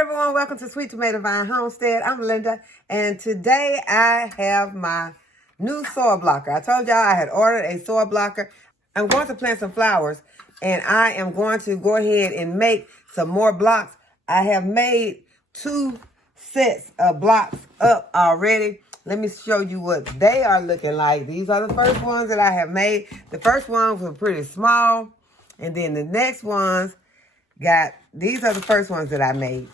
everyone, welcome to Sweet Tomato Vine Homestead. I'm Linda, and today I have my new soil blocker. I told y'all I had ordered a soil blocker. I'm going to plant some flowers, and I am going to go ahead and make some more blocks. I have made 2 sets of blocks up already. Let me show you what they are looking like. These are the first ones that I have made. The first ones were pretty small, and then the next ones these are the first ones that I made.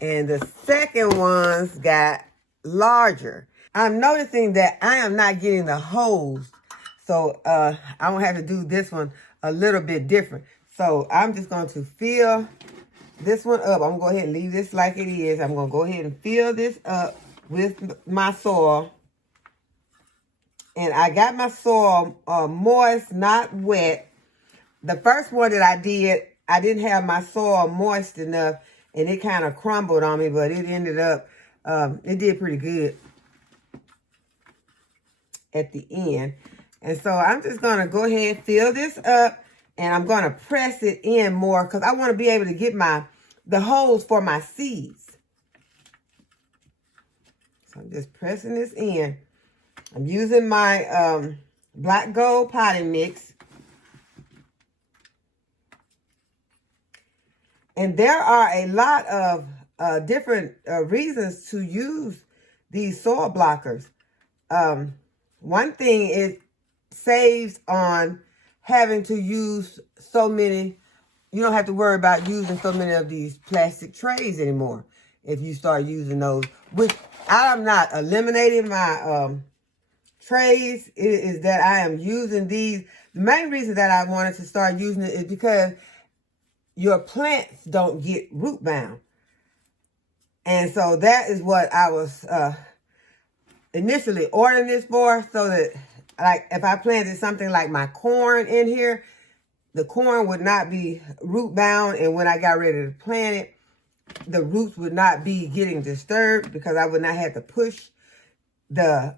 And the second ones got larger. I'm noticing that I am not getting the hose. So I'm going to have to do this one a little bit different. So I'm just going to fill this one up. I'm going to go ahead and leave this like it is. I'm going to go ahead and fill this up with my soil. And I got my soil moist, not wet. The first one that I did, I didn't have my soil moist enough, and it kind of crumbled on me, but it ended up, it did pretty good at the end. And so I'm just going to go ahead and fill this up, and I'm going to press it in more because I want to be able to get the holes for my seeds. So I'm just pressing this in. I'm using my black gold potting mix. And there are a lot of different reasons to use these soil blockers. One thing, it saves on having to use so many. You don't have to worry about using so many of these plastic trays anymore if you start using those. Which I'm not eliminating my trays. It is that I am using these. The main reason that I wanted to start using it is because your plants don't get root bound. And so that is what I was initially ordering this for, so that, like, if I planted something like my corn in here, the corn would not be root bound, and when I got ready to plant it, the roots would not be getting disturbed because I would not have to push the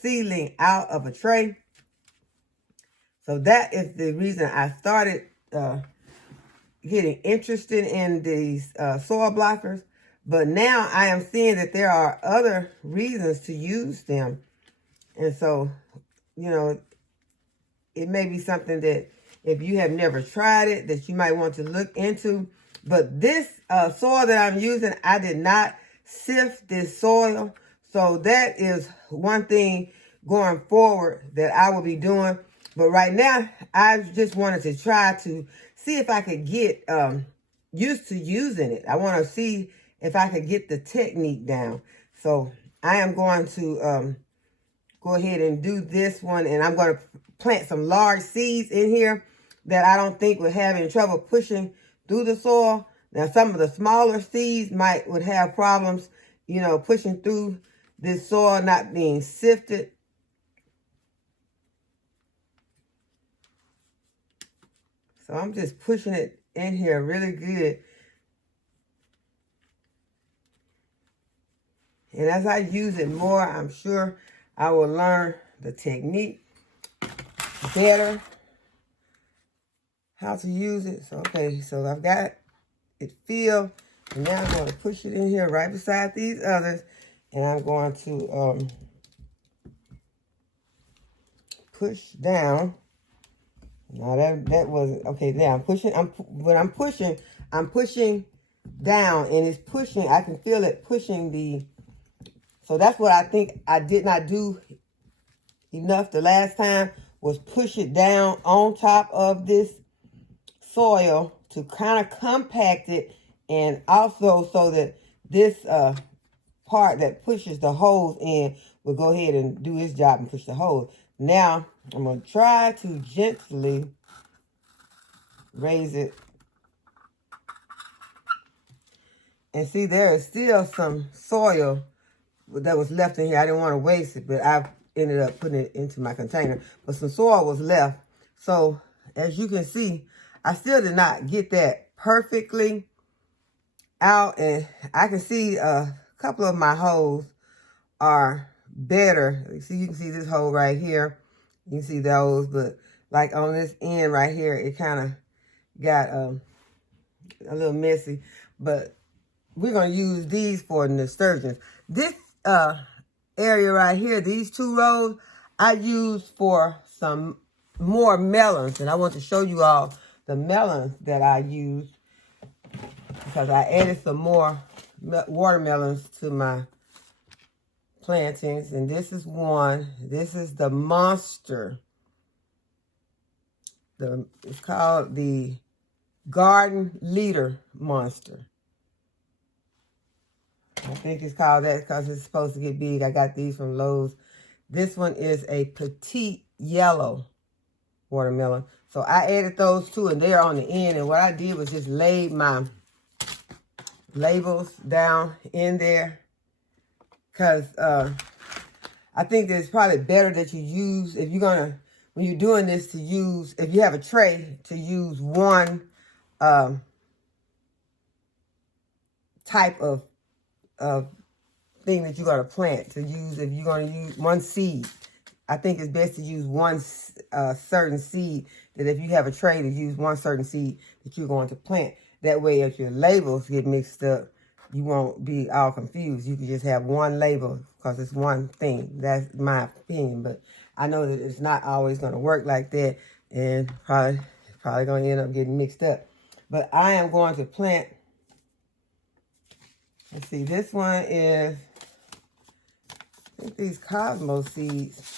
seedling out of a tray. So that is the reason I started getting interested in these soil blockers. But now I am seeing that there are other reasons to use them. And so, you know, it may be something that if you have never tried it, that you might want to look into. But this soil that I'm using, I did not sift this soil. So that is one thing going forward that I will be doing. But right now, I just wanted to try to see if I could get used to using it. I want to see if I could get the technique down. So I am going to go ahead and do this one. And I'm going to plant some large seeds in here that I don't think would have any trouble pushing through the soil. Now, some of the smaller seeds would have problems, you know, pushing through this soil, not being sifted. So I'm just pushing it in here really good. And as I use it more, I'm sure I will learn the technique better, how to use it. So, okay, so I've got it filled. And now I'm going to push it in here right beside these others. And I'm going to push down. Now that wasn't okay. Now I'm pushing. I'm pushing down, and it's pushing. I can feel it pushing the. So that's what I think I did not do enough the last time, was push it down on top of this soil to kind of compact it, and also so that this part that pushes the hose in will go ahead and do its job and push the hose. Now, I'm going to try to gently raise it. And see, there is still some soil that was left in here. I didn't want to waste it, but I ended up putting it into my container. But some soil was left. So, as you can see, I still did not get that perfectly out. And I can see a couple of my holes are better. You can see this hole right here. You can see those, but like on this end right here, it kind of got a little messy, but we're going to use these for nasturtiums. This area right here, these 2 rows, I use for some more melons. And I want to show you all the melons that I used because I added some more watermelons to my plantings. And this is one. This is the monster. It's called the Garden Leader Monster. I think it's called that because it's supposed to get big. I got these from Lowe's. This one is a petite yellow watermelon. So I added those 2 and they're on the end. And what I did was just lay my labels down in there. Because I think that it's probably better that you use, if you're going to, when you're doing this, to use, if you have a tray, to use one type of thing that you're going to plant. To use, if you're going to use one seed, I think it's best to use one certain seed. That if you have a tray, to use one certain seed that you're going to plant. That way, if your labels get mixed up, you won't be all confused. You can just have one label because it's one thing. That's my opinion, but I know that it's not always going to work like that, and probably going to end up getting mixed up. But I am going to plant. Let's see, this one is, I think these Cosmos seeds.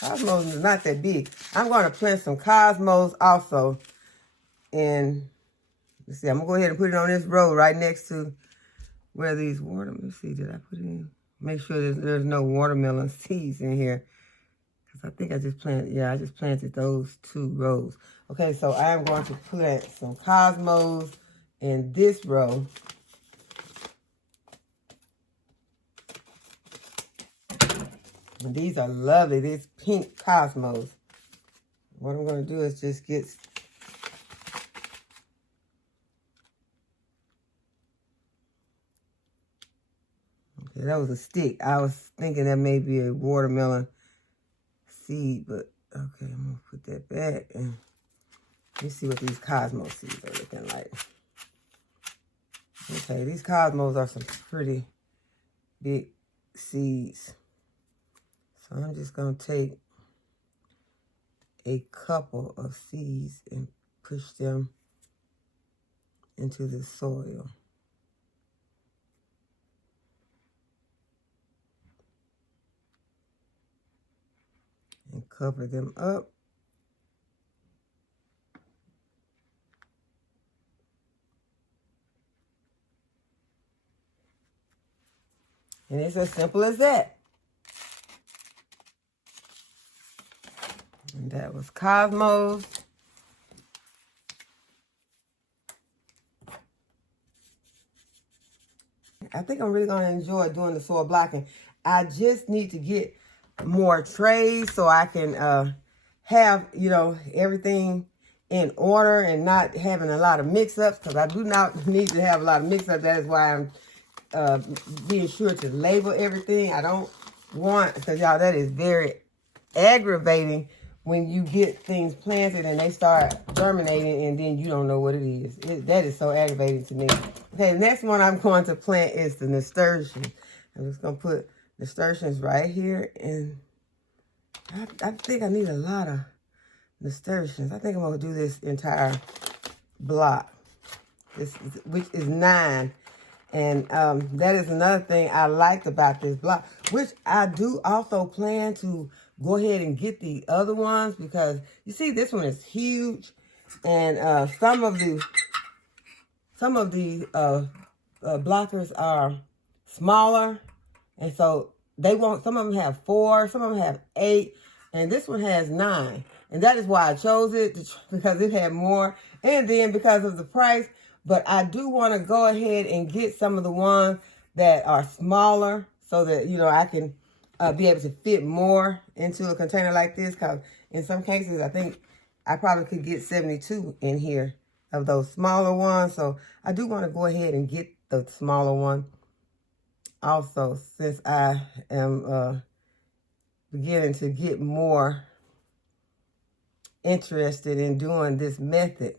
Cosmos is not that big. I'm going to plant some Cosmos also. And let's see, I'm going to go ahead and put it on this row right next to where these let's see, did I put it in? Make sure there's no watermelon seeds in here. Because I think I just planted those 2 rows. Okay, so I am going to plant some Cosmos in this row. And these are lovely. These pink Cosmos. What I'm going to do is just get... Okay, that was a stick. I was thinking that may be a watermelon seed, but okay, I'm going to put that back. And let's see what these Cosmos seeds are looking like. Okay, these Cosmos are some pretty big seeds. So I'm just going to take a couple of seeds and push them into the soil. And cover them up. And it's as simple as that. And that was Cosmos. I think I'm really going to enjoy doing the soil blocking. I just need to get more trays so I can have, everything in order and not having a lot of mix-ups, because I do not need to have a lot of mix-ups. That is why I'm being sure to label everything. I don't want, because y'all, that is very aggravating when you get things planted and they start germinating and then you don't know what it is. That is so aggravating to me. Okay, the next one I'm going to plant is the nasturtium. I'm just going to put nasturtiums right here. And I think I need a lot of nasturtiums. I think I'm going to do this entire block, which is 9. And that is another thing I liked about this block, which I do also plan to go ahead and get the other ones, because you see this one is huge, and some of the blockers are smaller, and so some of them have 4, some of them have 8, and this one has 9, and that is why I chose it, because it had more, and then because of the price. But I do want to go ahead and get some of the ones that are smaller so that, I can be able to fit more into a container like this. Because in some cases, I think I probably could get 72 in here of those smaller ones. So I do want to go ahead and get the smaller one also, since I am beginning to get more interested in doing this method.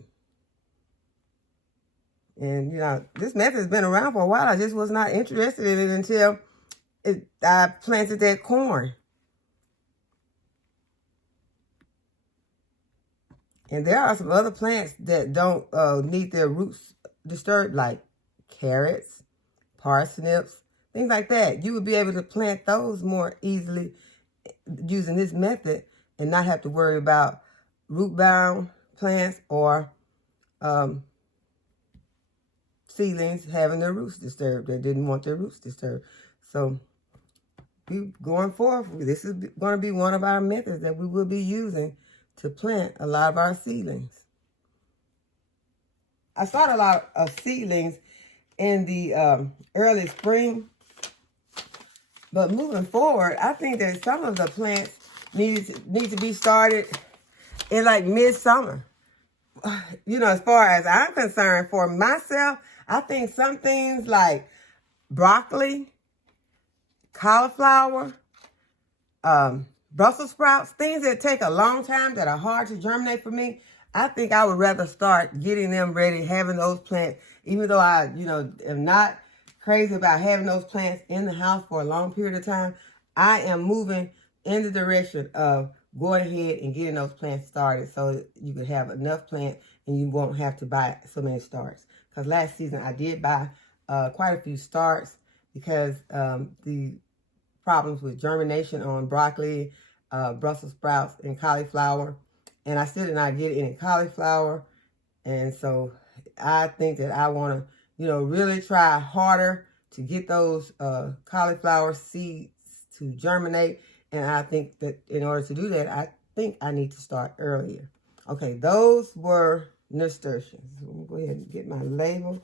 And, you know, this method has been around for a while. I just was not interested in it until I planted that corn. And there are some other plants that don't need their roots disturbed, like carrots, parsnips, things like that. You would be able to plant those more easily using this method and not have to worry about root-bound plants or seedlings having their roots disturbed. They didn't want their roots disturbed. So going forward, this is going to be one of our methods that we will be using to plant a lot of our seedlings. I started a lot of seedlings in the early spring, but moving forward, I think that some of the plants need to be started in like midsummer. You know, as far as I'm concerned, for myself, I think some things like broccoli, cauliflower, Brussels sprouts, things that take a long time that are hard to germinate for me, I think I would rather start getting them ready, having those plants, even though I, you know, am not crazy about having those plants in the house for a long period of time. I am moving in the direction of going ahead and getting those plants started so that you could have enough plants and you won't have to buy so many starts. Because last season I did buy quite a few starts because the problems with germination on broccoli, Brussels sprouts, and cauliflower. And I still did not get any cauliflower. And so I think that I want to, you know, really try harder to get those cauliflower seeds to germinate. And I think that in order to do that, I think I need to start earlier. Okay, those were nasturtiums. So let me go ahead and get my label.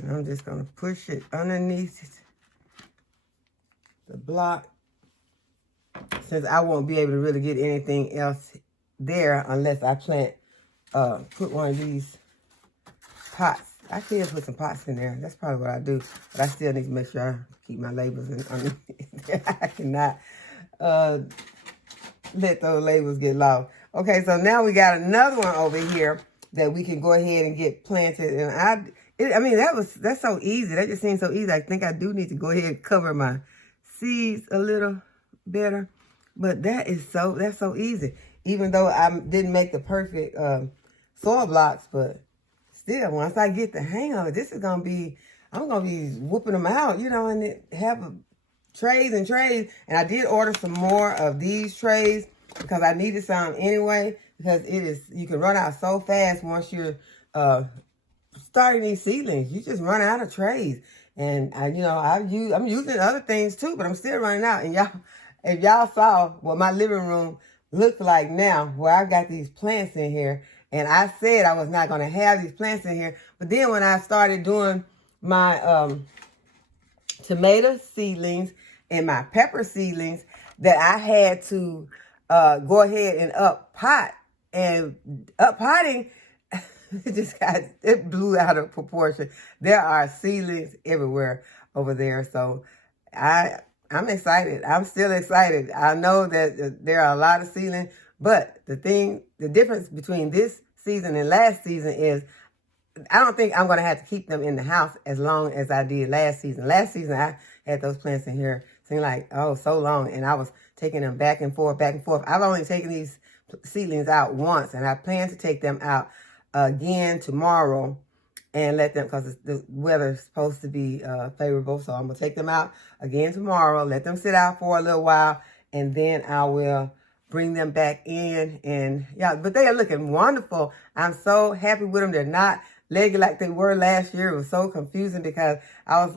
And I'm just going to push it underneath the block, since I won't be able to really get anything else there unless I put one of these pots. I could put some pots in there. That's probably what I do. But I still need to make sure I keep my labels in underneath. I cannot let those labels get lost. Okay, so now we got another one over here that we can go ahead and get planted. And I mean, that's so easy. That just seems so easy. I think I do need to go ahead and cover my seeds a little better. But that's so easy. Even though I didn't make the perfect soil blocks, but still, once I get the hang of it, this is going to be, I'm going to be whooping them out, you know, and have trays and trays. And I did order some more of these trays because I needed some anyway, because you can run out so fast once you're starting these seedlings. You just run out of trays. And I'm using other things too, but I'm still running out. And if y'all saw what my living room looks like now, where I got these plants in here, and I said I was not going to have these plants in here, but then when I started doing my tomato seedlings and my pepper seedlings, that I had to go ahead and up-pot. And up-potting, it blew out of proportion. There are seedlings everywhere over there. So I'm excited. I'm still excited. I know that there are a lot of seedlings, but the difference between this season and last season is I don't think I'm going to have to keep them in the house as long as I did last season. Last season, I had those plants in here seemed like, so long, and I was taking them back and forth, back and forth. I've only taken these seedlings out once, and I plan to take them out again tomorrow and let them, because the weather's supposed to be favorable, so I'm going to take them out again tomorrow, let them sit out for a little while, and then I will bring them back in. And yeah, but they are looking wonderful. I'm so happy with them. They're not leggy like they were last year. It was so confusing because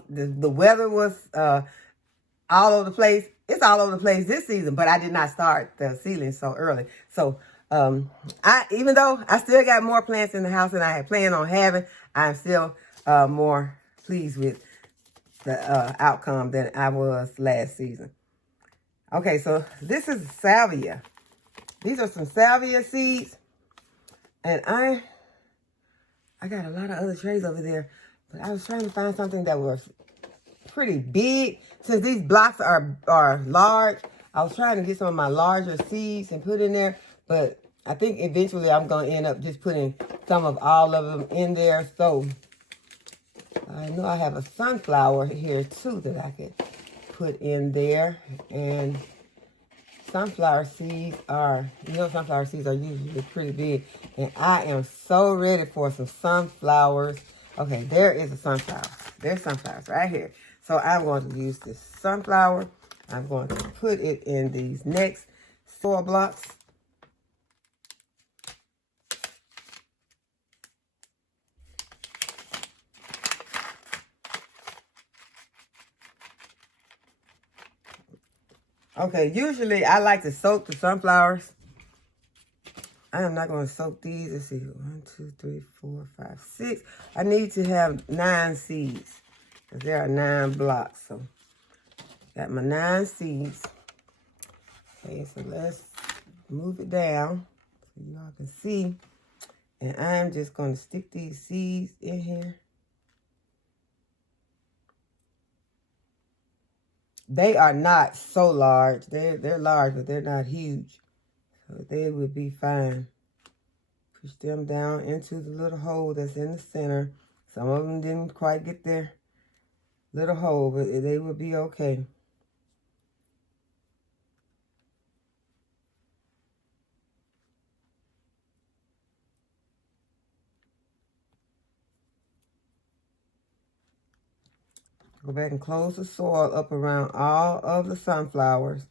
the weather was all over the place. It's all over the place this season, but I did not start the seedling so early. So even though I still got more plants in the house than I had planned on having, I'm still more pleased with the outcome than I was last season. Okay, so this is salvia. These are some salvia seeds. And I got a lot of other trays over there, but I was trying to find something that was pretty big. Since these blocks are large, I was trying to get some of my larger seeds and put in there, but I think eventually I'm going to end up just putting some of all of them in there. So I know I have a sunflower here too that I could put in there. And sunflower seeds are, sunflower seeds are usually pretty big. And I am so ready for some sunflowers. Okay, there is a sunflower. There's sunflowers right here. So I'm going to use this sunflower. I'm going to put it in these next soil blocks. Okay, usually I like to soak the sunflowers. I am not going to soak these. Let's see, 1, 2, 3, 4, 5, 6. I need to have 9 seeds because there are 9 blocks. So, got my 9 seeds. Okay, so let's move it down so y'all can see. And I'm just going to stick these seeds in here. They are not so large. They're large, but they're not huge. So they would be fine. Push them down into the little hole that's in the center. Some of them didn't quite get their little hole, but they would be okay. Go back and close the soil up around all of the sunflowers.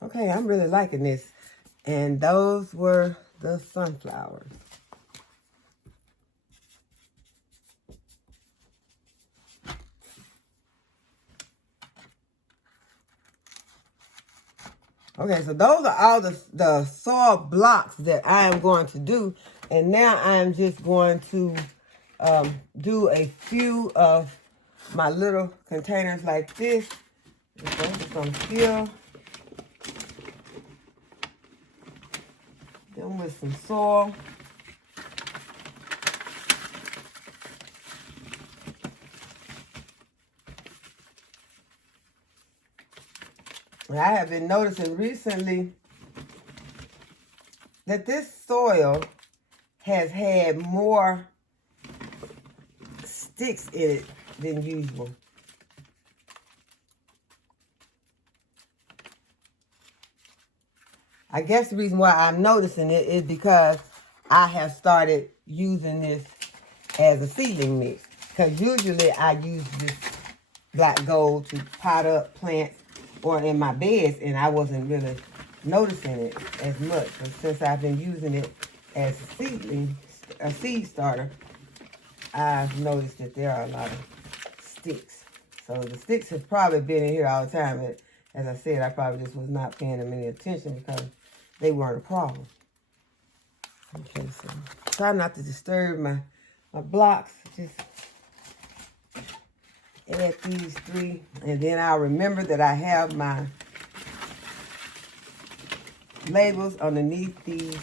Okay, I'm really liking this. And those were the sunflowers. Okay, so those are all the soil blocks that I am going to do. And now I'm just going to do a few of my little containers like this. I'm just going to fill them with some soil. And I have been noticing recently that this soil has had more sticks in it than usual. I guess the reason why I'm noticing it is because I have started using this as a seedling mix. Because usually I use this black gold to pot up plants or in my beds, and I wasn't really noticing it as much. But since I've been using it as a seed starter, I've noticed that there are a lot of sticks. So the sticks have probably been in here all the time. But as I said, I probably just was not paying them any attention because they weren't a problem. Okay, so try not to disturb my blocks. Just add these 3, and then I'll remember that I have my labels underneath these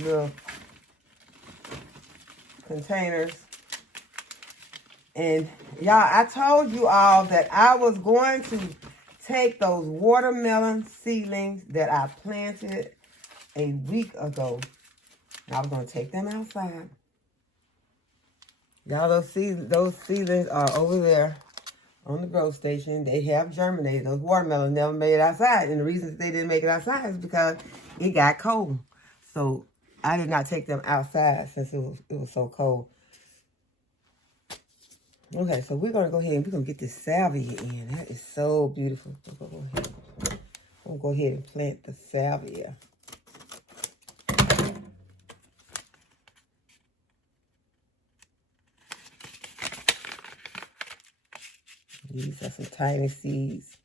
little containers. And y'all, I told you all that I was going to take those watermelon seedlings that I planted a week ago. And I was going to take them outside. Y'all, those seedlings are over there on the growth station. They have germinated. Those watermelons never made it outside. And the reason that they didn't make it outside is because it got cold. So I did not take them outside since it was so cold. Okay, so we're going to go ahead and we're going to get this salvia in. That is so beautiful. Go ahead. I'm going to go ahead and plant the salvia. These are some tiny seeds.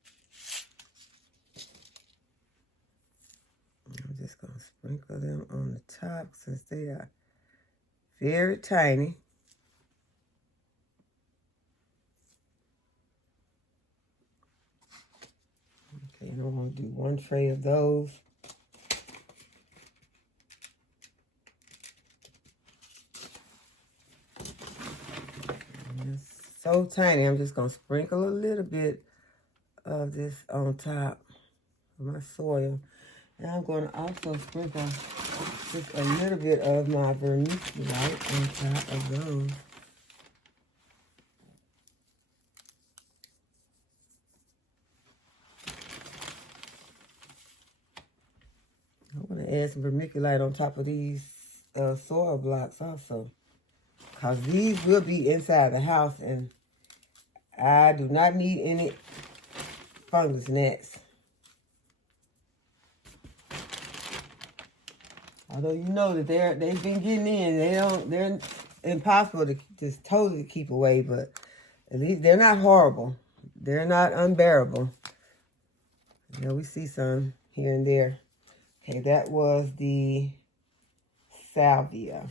I'm just going to sprinkle them on the top since they are very tiny. Okay, and I'm going to do 1 tray of those. so tiny. I'm just going to sprinkle a little bit of this on top of my soil. And I'm going to also sprinkle just a little bit of my vermiculite on top of those. I want to add some vermiculite on top of these soil blocks also, because these will be inside the house, and I do not need any fungus gnats. Although you know that they've been getting in, they're impossible to just totally keep away, but at least they're not horrible. They're not unbearable. You know, we see some here and there. Okay, that was the salvia.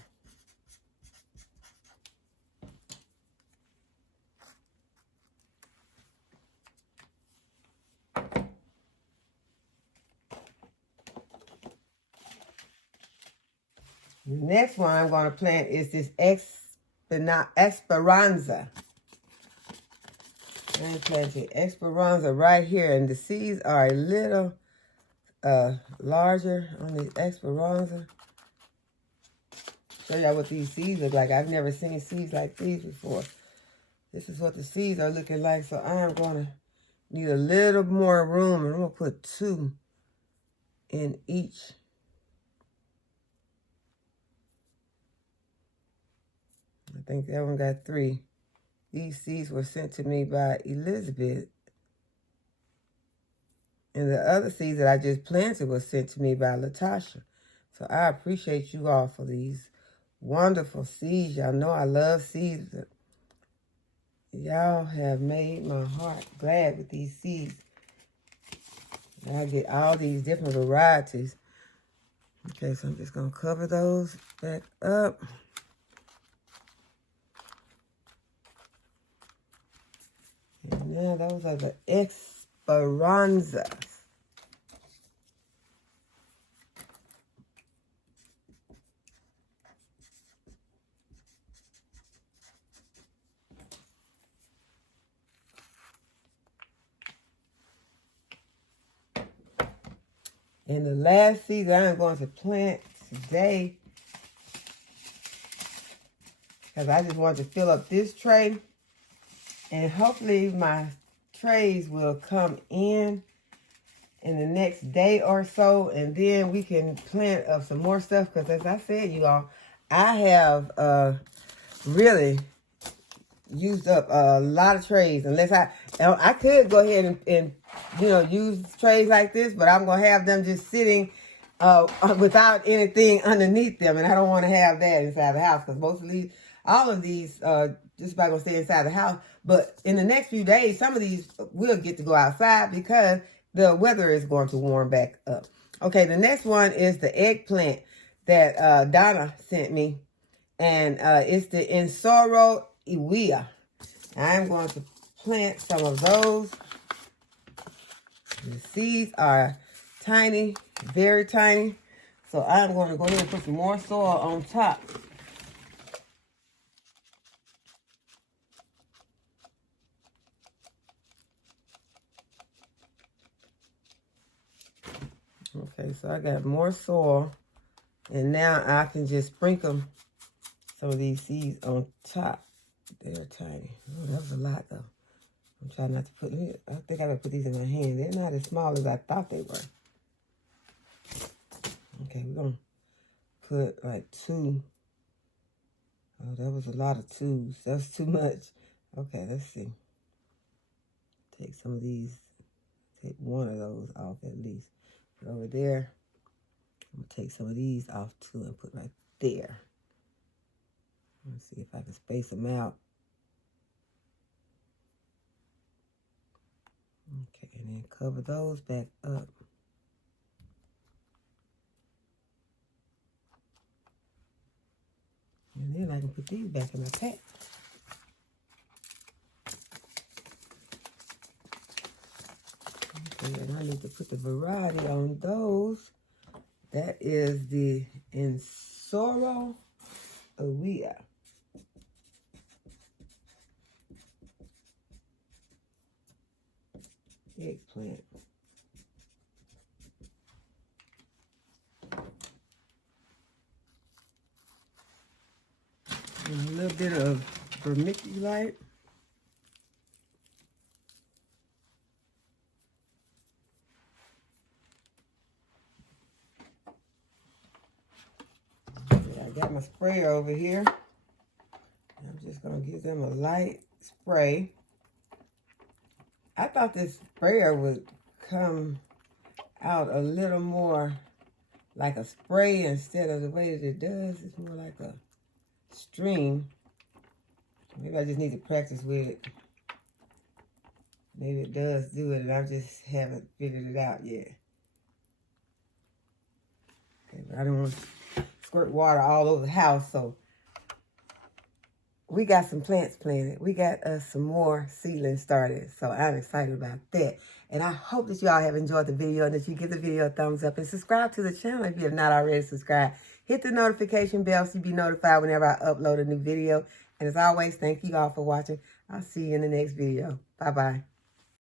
The next one I'm going to plant is this Esperanza. I'm planting Esperanza right here, and the seeds are a little larger on the Esperanza. Show y'all what these seeds look like. I've never seen seeds like these before. This is what the seeds are looking like, so I'm going to need a little more room, and I'm going to put 2 in each. I think that one got 3. These seeds were sent to me by Elizabeth. And the other seeds that I just planted was sent to me by Latasha. So I appreciate you all for these wonderful seeds. Y'all know I love seeds. Y'all have made my heart glad with these seeds. And I get all these different varieties. Okay, so I'm just going to cover those back up. And now those are the Esperanzas. And the last seed that I'm going to plant today, because I just wanted to fill up this tray, and hopefully my trays will come in the next day or so, and then we can plant some more stuff, because as I said, you all, I have really used up a lot of trays. Unless I could go ahead and you know, use trays like this, but I'm going to have them just sitting without anything underneath them, and I don't want to have that inside the house, because most of these, all of these, just about going to stay inside the house. But in the next few days, some of these will get to go outside because the weather is going to warm back up. Okay, the next one is the eggplant that Donna sent me, and it's the Insoro Iwia. I'm going to plant some of those. The seeds are tiny, very tiny. So I'm going to go ahead and put some more soil on top. Okay, so I got more soil. And now I can just sprinkle some of these seeds on top. They're tiny. Oh, that was a lot, though. I'm trying not to put it. I think I gotta put these in my hand. They're not as small as I thought they were. Okay, we're gonna put like 2. Oh, that was a lot of 2s. That's too much. Okay, let's see. Take some of these. Take one of those off at least. Put over there. I'm gonna take some of these off too and put right there. Let's see if I can space them out. Okay, and then cover those back up. And then I can put these back in my pack. Okay, and I need to put the variety on those. That is the Insoro Iwia. eggplant. And a little bit of vermiculite. I got my sprayer over here. I'm just going to give them a light spray. I thought this sprayer would come out a little more like a spray instead of the way that it does. It's more like a stream. Maybe I just need to practice with it. Maybe it does do it and I just haven't figured it out yet. Okay, but I don't want to squirt water all over the house, so we got some plants planted. We got some more seedlings started, so I'm excited about that. And I hope that you all have enjoyed the video and that you give the video a thumbs up and subscribe to the channel if you have not already subscribed. Hit the notification bell so you be notified whenever I upload a new video. And as always, thank you all for watching. I'll see you in the next video. Bye-bye.